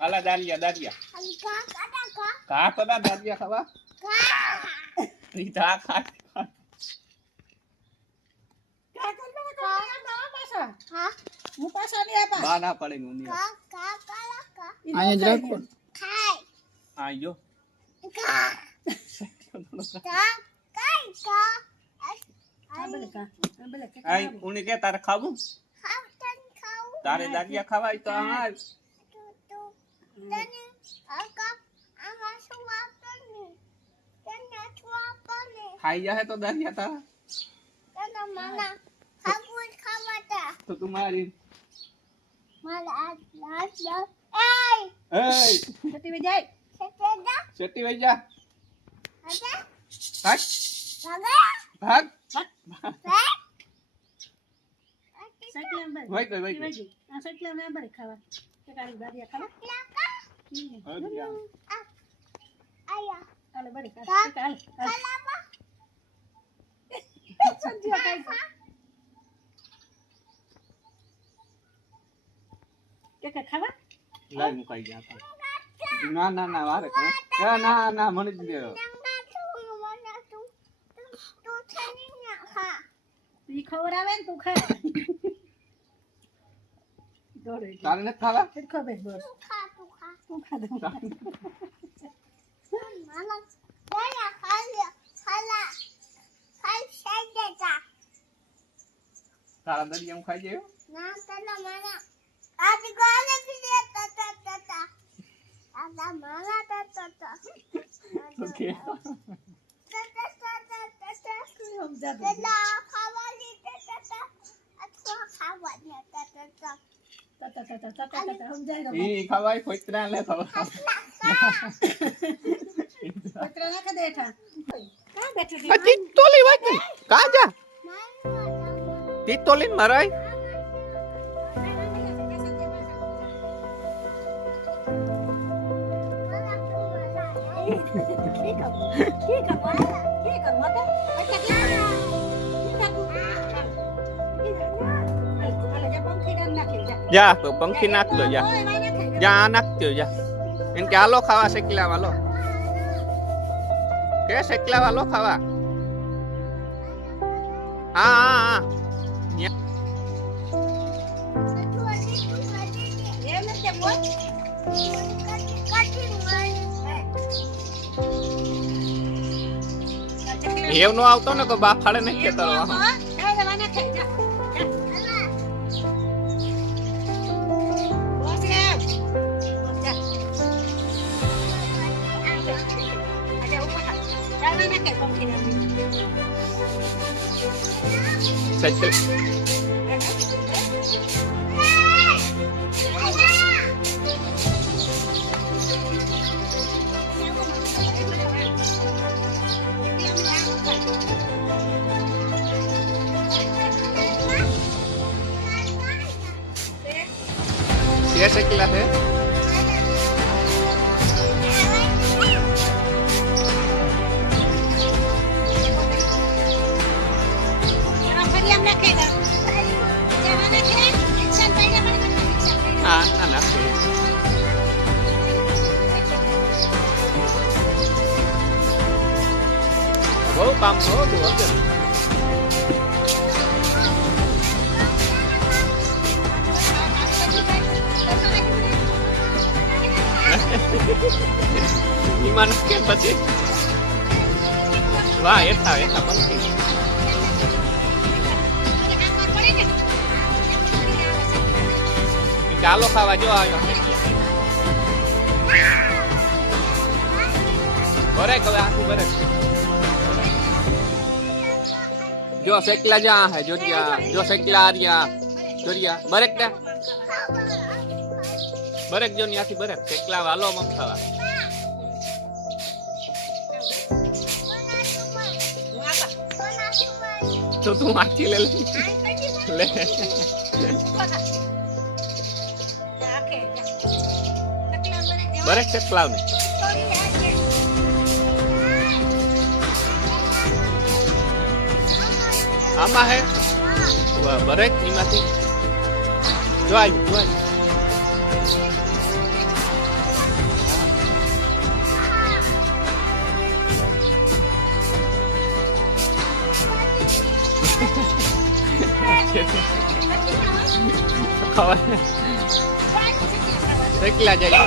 આલા દારિયા ઘા તો દારિયા ખાવા ઈ ઘા ખા હું પાછા નહીં આપા બા ના પડે નું અહીંયા જ રાખો આ જો આઈ ઉની કે તારે ખાવું તારે દારિયા ખાવા તો આ ખાઈ જાય તો દારિયા તારા તો तुम्हारी છતી વે જાય सेटी वही जा भाग भाग સાયકલ નંબર वही तो वही આ સાયકલ નંબર ખાવા કે કાળી દારિયા ખાવા હાલે બડી કાલ સંજીવ કાઈ કે ખાવા लाइ मुकाई गया था ना ना ना वारे ना ना ना મને જ દે ઈ ખવરાવે ને તું ખા દોડે તારે ન ખાવા ખબર બસ તું ખા દે તારા દરિયા ખાઈ જાય Okay. ઈ ખવાય ફોતરા લે ખવા પત્ર નાખ દેઠા કા બેઠો તી તોલી વાતી કા જા તી તોલીન મરાય જા પંખી નાખ દો જા જા નાખ દો જા એન કે હાલો ખાવા શેકલા વાલો કે શેકલા વાલો ખાવા હા હા હા હેવ નો આવતો ને તો બા ફાડે નહીં કેતો कैसे किला है हाँ ना ना वो काम हो दो Gimana kenapa sih? Wah, eta penting. Kalau kawa jo ayo. Borek kalau aku borek. Jo sekla ja hai jo dia, jo sekla dia. Jo dia, borek dah. Borek jo niati borek, sekla walo mom kawa. तो तू माची ले ले बरक से clove नहीं आमा है वह बरक निमाती जो आई છે ખવાય શેકલા જાય